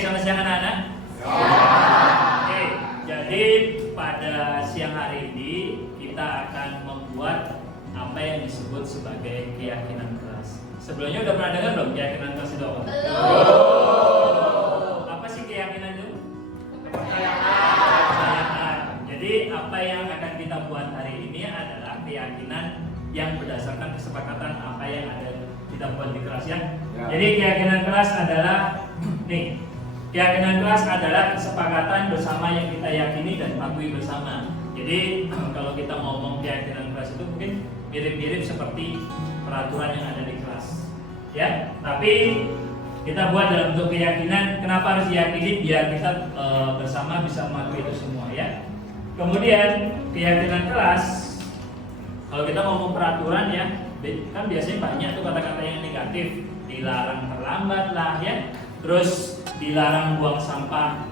sama siang anak-anak? Oke, jadi pada siang hari ini kita akan membuat apa yang disebut sebagai keyakinan kelas. Sebelumnya udah pernah dengar belum keyakinan kelas itu apa? Belum. Apa sih keyakinan itu? Kepercayaan. Jadi apa yang akan kita buat hari ini adalah keyakinan yang berdasarkan kesepakatan apa yang ada kita buat di kelas ya. Jadi keyakinan kelas adalah nih. Keyakinan kelas adalah kesepakatan bersama yang kita yakini dan patuhi bersama. Jadi kalau kita ngomong keyakinan kelas itu mungkin mirip-mirip seperti peraturan yang ada di kelas, ya. Tapi kita buat dalam bentuk keyakinan. Kenapa harus diyakini? Biar kita bersama bisa mematuhi itu semua, ya. Kemudian keyakinan kelas, kalau kita ngomong peraturan ya, kan biasanya banyak tuh kata-kata yang negatif, dilarang terlambat lah, ya. Terus dilarang buang sampah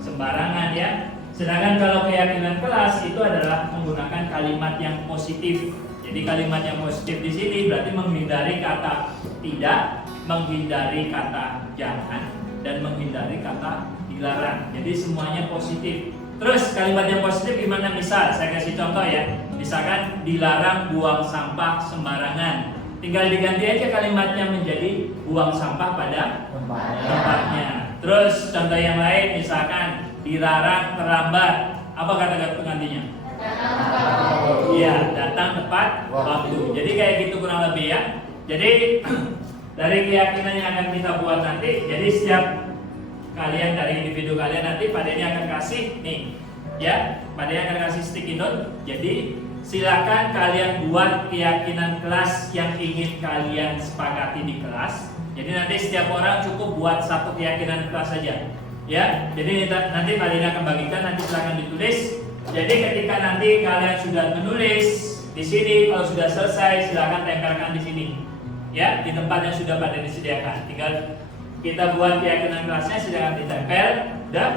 sembarangan ya. Sedangkan kalau keyakinan kelas itu adalah menggunakan kalimat yang positif. Jadi kalimat yang positif di sini berarti menghindari kata tidak, menghindari kata jangan, dan menghindari kata dilarang. Jadi semuanya positif. Terus kalimat yang positif gimana? Misal saya kasih contoh ya. Misalkan dilarang buang sampah sembarangan. Tinggal diganti aja kalimatnya menjadi buang sampah pada tempatnya. Terus contoh yang lain misalkan dilarang terlambat. Apa kata penggantinya? Iya, datang tepat waktu. Jadi kayak gitu kurang lebih ya. Jadi dari keyakinan yang akan kita buat nanti, jadi setiap kalian dari individu kalian nanti Pak Denny akan kasih nih, ya. Pak Denny akan kasih sticky note. Jadi silakan kalian buat keyakinan kelas yang ingin kalian sepakati di kelas. Jadi nanti setiap orang cukup buat satu keyakinan kelas saja, ya. Jadi nanti kalian akan bagikan, nanti silakan ditulis. Jadi ketika nanti kalian sudah menulis di sini, kalau sudah selesai silakan tempelkan di sini, ya, di tempat yang sudah pada disediakan. Tinggal kita buat keyakinan kelasnya, silakan ditempel. Dan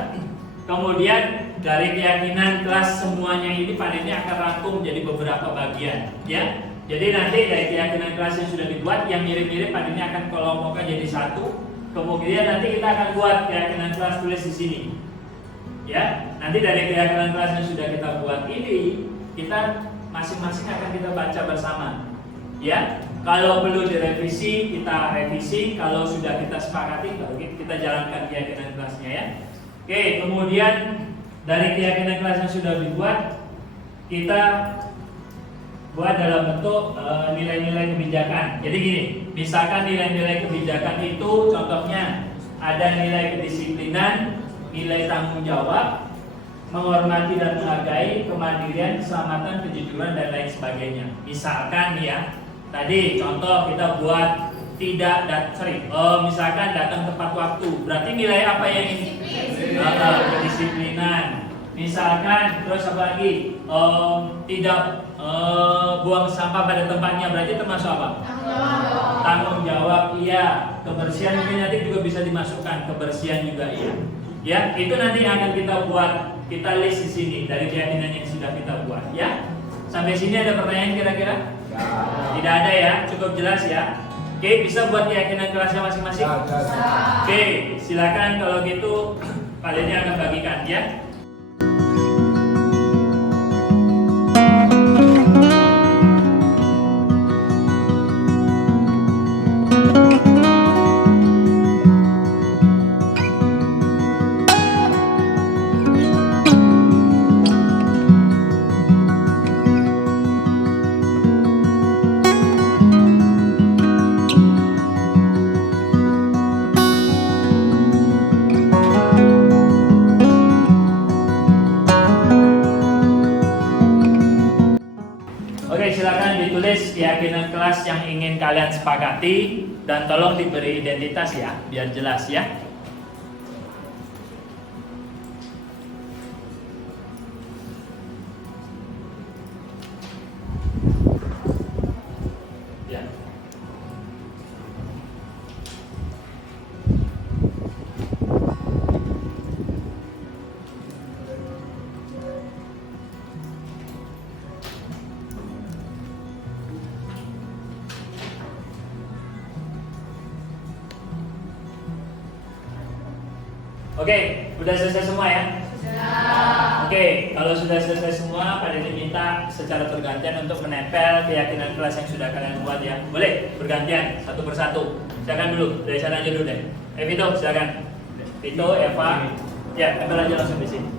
kemudian dari keyakinan kelas semuanya ini Pak Denny akan rangkum menjadi beberapa bagian, ya. Jadi nanti dari keyakinan kelas yang sudah dibuat yang mirip-mirip Pak Denny akan kelompokkan jadi satu. Kemudian nanti kita akan buat keyakinan kelas tulis di sini, ya. Nanti dari keyakinan kelas yang sudah kita buat ini, kita masing-masing akan kita baca bersama, ya. Kalau perlu direvisi, kita revisi. Kalau sudah kita sepakati, kita jalankan keyakinan kelasnya, ya. Oke, kemudian dari keyakinan kelas yang sudah dibuat, kita buat dalam bentuk nilai-nilai kebijakan. Jadi gini, misalkan nilai-nilai kebijakan itu contohnya ada nilai kedisiplinan, nilai tanggung jawab, menghormati dan menghargai, kemandirian, keselamatan, kejujuran, dan lain sebagainya. Misalkan ya, tadi contoh kita buat misalkan datang tepat waktu. Berarti nilai apa yang ini? Kedisiplinan. Misalkan terus apa lagi? Tidak buang sampah pada tempatnya. Berarti termasuk apa? Tanggung jawab. Iya. Kebersihan mungkin nanti juga bisa dimasukkan. Kebersihan juga iya. Ya, itu nanti akan kita buat. Kita list di sini dari keyakinan yang sudah kita buat. Ya. Sampai sini ada pertanyaan kira-kira? Tidak ada ya. Cukup jelas ya. Oke, bisa buat keyakinan kelasnya masing-masing? Oke, silakan kalau gitu kalian akan bagikan ya. Silakan ditulis keyakinan kelas yang ingin kalian sepakati dan tolong diberi identitas ya, biar jelas ya. Oke, udah selesai semua ya? Sudah. Oke, kalau sudah selesai semua, Pak Denny minta secara bergantian untuk menempel keyakinan kelas yang sudah kalian buat ya. Boleh? Bergantian, satu persatu. Silakan dulu, dari sana aja dulu deh. Vito, silakan. Vito, Eva, ya, tempel aja langsung di sini.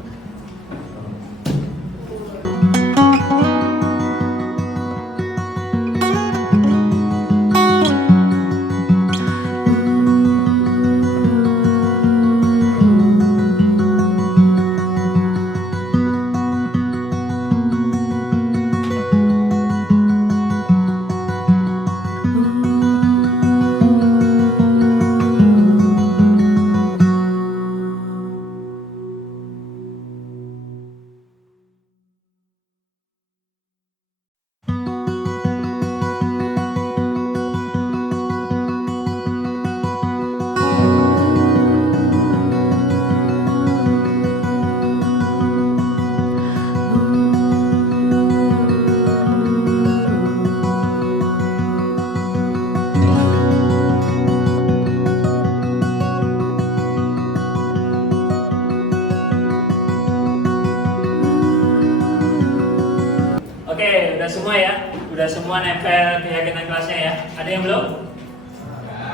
Oke, udah semua ya? Udah semua nempel keyakinan kelasnya ya? Ada yang belum?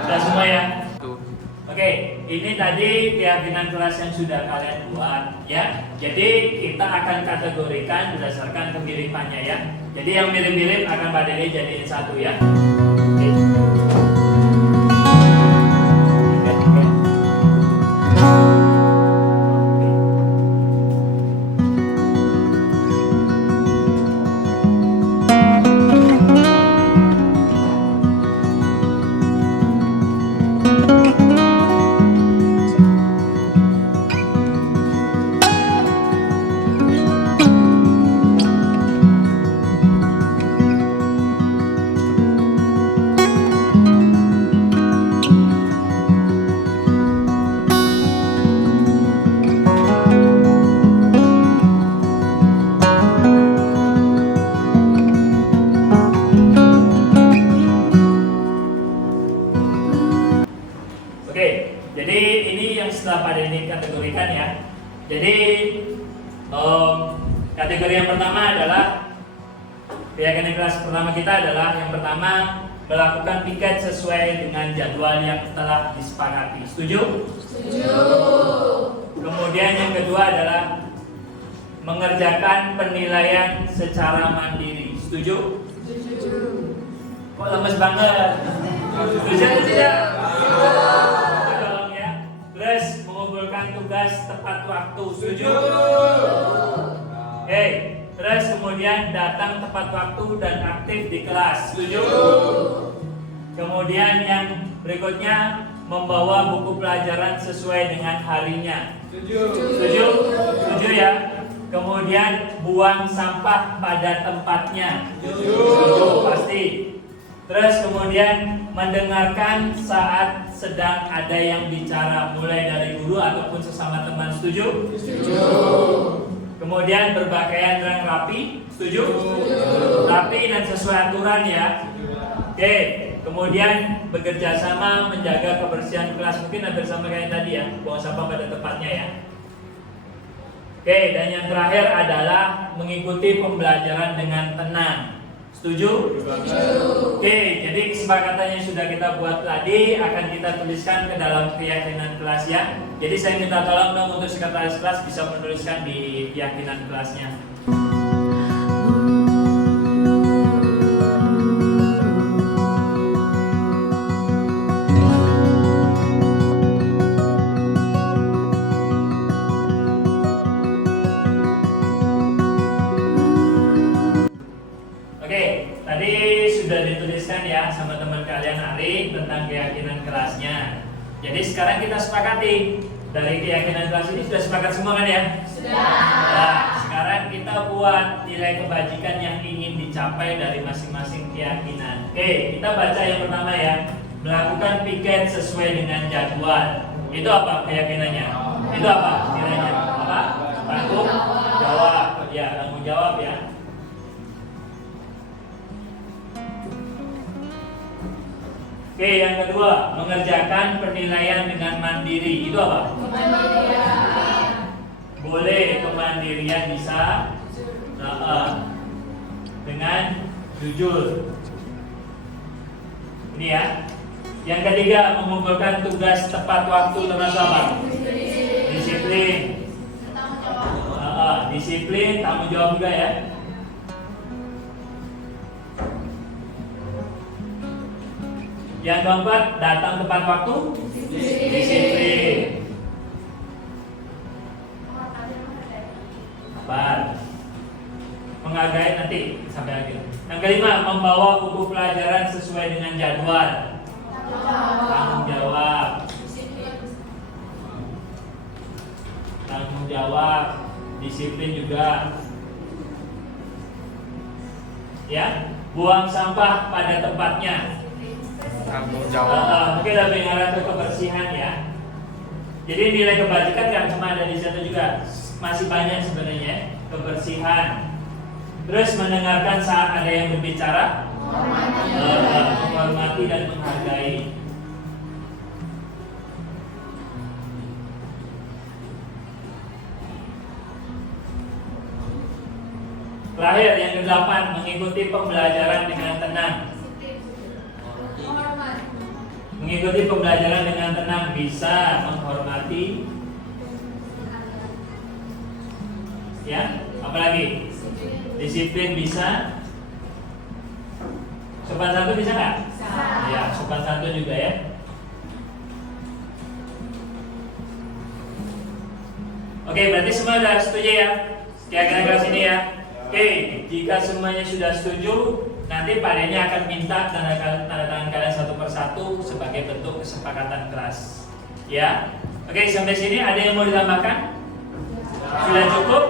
Udah semua ya? Oke, ini tadi keyakinan kelas yang sudah kalian buat ya. Jadi kita akan kategorikan berdasarkan kemiripannya ya. Jadi yang mirip-mirip akan Pak Denny jadiin satu ya. Oke. Oke, jadi ini yang setelah Pak Denny kategorikan ya. Jadi kategori yang pertama adalah keyakinan kelas pertama kita adalah yang pertama melakukan piket sesuai dengan jadwal yang telah disepakati. Setuju? Setuju. Kemudian yang kedua adalah mengerjakan penilaian secara mandiri. Setuju? Setuju. Kok lemes banget? Setuju atau tidak? Terus mengumpulkan tugas tepat waktu, setuju? Oke, terus kemudian datang tepat waktu dan aktif di kelas, setuju? Kemudian yang berikutnya membawa buku pelajaran sesuai dengan harinya, setuju? Setuju? Setuju ya? Kemudian buang sampah pada tempatnya, setuju? Pasti. Terus kemudian mendengarkan saat sedang ada yang bicara, mulai dari guru ataupun sesama teman, setuju? Setuju. Kemudian berpakaian yang rapi, setuju? Setuju. Rapi dan sesuai aturan ya. Oke. Kemudian bekerja sama menjaga kebersihan kelas, mungkin hampir sama kayak tadi ya, buang sampah pada tempatnya ya. Oke, dan yang terakhir adalah mengikuti pembelajaran dengan tenang. Setuju? Setuju. Oke, jadi kesepakatan yang sudah kita buat tadi akan kita tuliskan ke dalam keyakinan kelas ya. Jadi saya minta tolong dong untuk sekretaris kelas bisa menuliskan di keyakinan kelasnya. Tadi sudah dituliskan ya sama teman kalian Ari tentang keyakinan kelasnya. Jadi sekarang kita sepakati dari keyakinan kelas ini sudah sepakat semua kan ya? Sudah. Nah, sekarang kita buat nilai kebajikan yang ingin dicapai dari masing-masing keyakinan. Oke, kita baca yang pertama ya. Melakukan piket sesuai dengan jadwal. Itu apa keyakinannya? Itu apa nilainya? Apa? Tanggung jawab. Ya, tanggung jawab ya. Oke, yang kedua, mengerjakan penilaian dengan mandiri. Itu apa? Boleh kemandirian bisa dengan jujur. Ini ya. Yang ketiga, mengumpulkan tugas tepat waktu termasuk apa? Disiplin. Disiplin, tanggung jawab juga ya. Yang keempat, datang tepat waktu. Disiplin. Sabar. Menghargai nanti sampai akhir. Yang kelima, membawa buku pelajaran sesuai dengan jadwal. Tanggung jawab. Tanggung jawab. Disiplin juga. Ya, buang sampah pada tempatnya. Tanggung jawab. Mungkin lebih ngarah ke kebersihan ya. Jadi nilai kebajikan kan cuma ada di satu juga, masih banyak sebenarnya. Kebersihan. Terus mendengarkan saat ada yang berbicara, menghormati dan menghargai. Terakhir yang ke-8, mengikuti pembelajaran dengan tenang. Mengikuti pembelajaran dengan tenang, bisa menghormati. Ya, apalagi? Disiplin bisa. Sopan santun bisa nggak? Ya, sopan santun juga ya. Oke, berarti semua sudah setuju ya? Kira-kira kelas ini ya. Oke, jika semuanya sudah setuju, nanti Pak Denny akan minta tanda tangan kalian satu persatu sebagai bentuk kesepakatan kelas. Ya. Oke, sampai sini ada yang mau ditambahkan? Sudah cukup?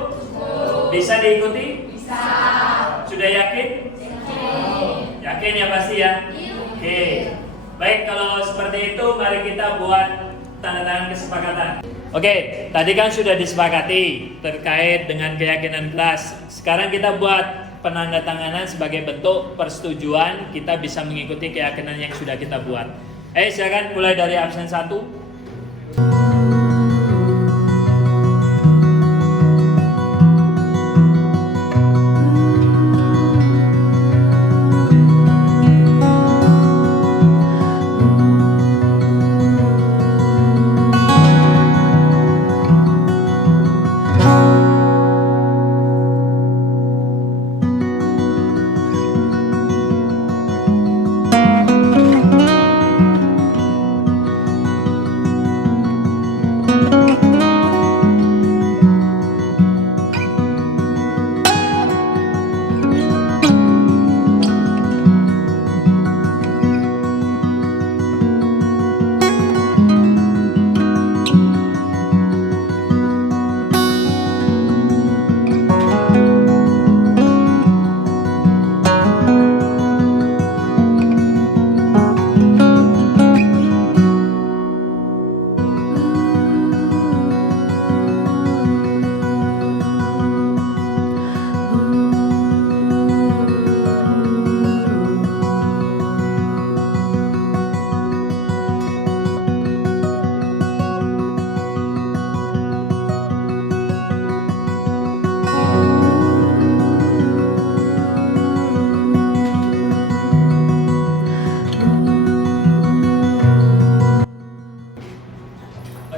Bisa diikuti? Sudah yakin? Yakin ya pasti ya? Oke. Baik, kalau seperti itu mari kita buat tanda tangan kesepakatan. Oke, tadi kan sudah disepakati terkait dengan keyakinan kelas. Sekarang kita buat penandatanganan sebagai bentuk persetujuan kita bisa mengikuti keyakinan yang sudah kita buat. Silakan mulai dari absen 1.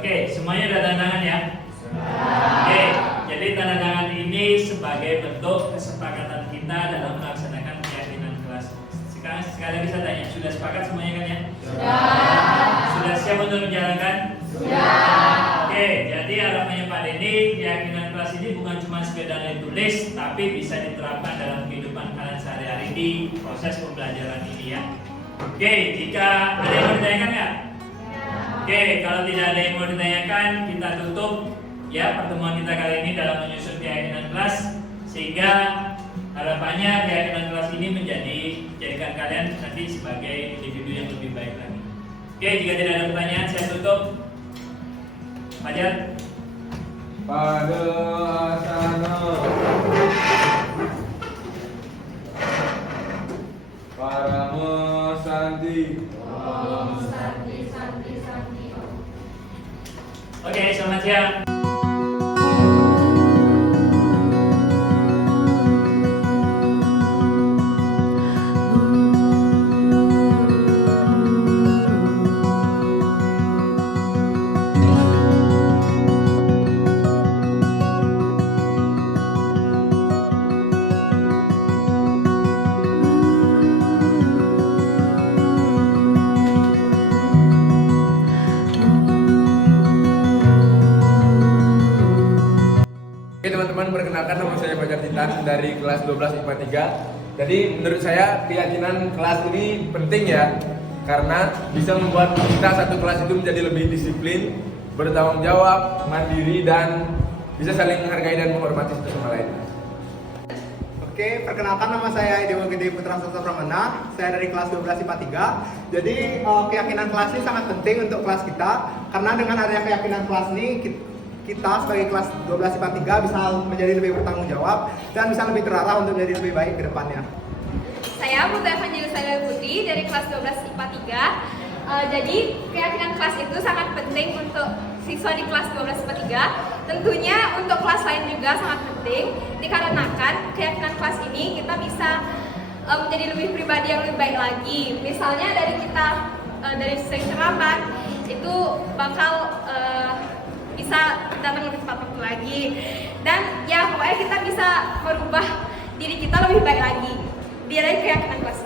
Oke, semuanya ada tanda tangan ya? Oke, jadi tanda tangan ini sebagai bentuk kesepakatan kita dalam melaksanakan keyakinan kelas. Sekarang sekali lagi saya tanya, sudah sepakat semuanya kan ya? Sudah siap untuk menjalankan? Oke, jadi harapannya Pak Denny, keyakinan kelas ini bukan cuma sekedar ditulis, tapi bisa diterapkan dalam kehidupan kalian sehari-hari di proses pembelajaran ini ya. Oke, jika ada yang mau ditanyakan nggak? Oke, kalau tidak ada yang mau ditanyakan, kita tutup ya pertemuan kita kali ini dalam menyusun keyakinan kelas, sehingga harapannya keyakinan kelas ini menjadikan kalian nanti sebagai individu yang lebih baik lagi. Oke, jika tidak ada pertanyaan, saya tutup. Fajar. Pada asana Paramo Santi. selamat siang. Oke teman-teman, perkenalkan nama saya Fajar Titan dari kelas 12 IPA 3. Jadi menurut saya keyakinan kelas ini penting ya, karena bisa membuat kita satu kelas itu menjadi lebih disiplin, bertanggung jawab, mandiri, dan bisa saling menghargai dan menghormati satu sama lain. Oke, perkenalkan nama saya Dewa Gede Putra Sasa Pramana. Saya dari kelas 12 IPA 3. Jadi keyakinan kelas ini sangat penting untuk kelas kita, karena dengan adanya keyakinan kelas ini kita sebagai kelas 12 IPA 3 bisa menjadi lebih bertanggung jawab dan bisa lebih terarah untuk menjadi lebih baik ke depannya. Saya Putri Evangelisa Putri dari kelas 12 IPA 3. Jadi keyakinan kelas itu sangat penting untuk siswa di kelas 12 IPA 3. Tentunya untuk kelas lain juga sangat penting, dikarenakan keyakinan kelas ini kita bisa menjadi lebih pribadi yang lebih baik lagi. Misalnya dari kita dari sering terlambat itu bakal bisa datang lebih cepat waktu lagi, dan ya pokoknya kita bisa merubah diri kita lebih baik lagi dari keyakinan kelas.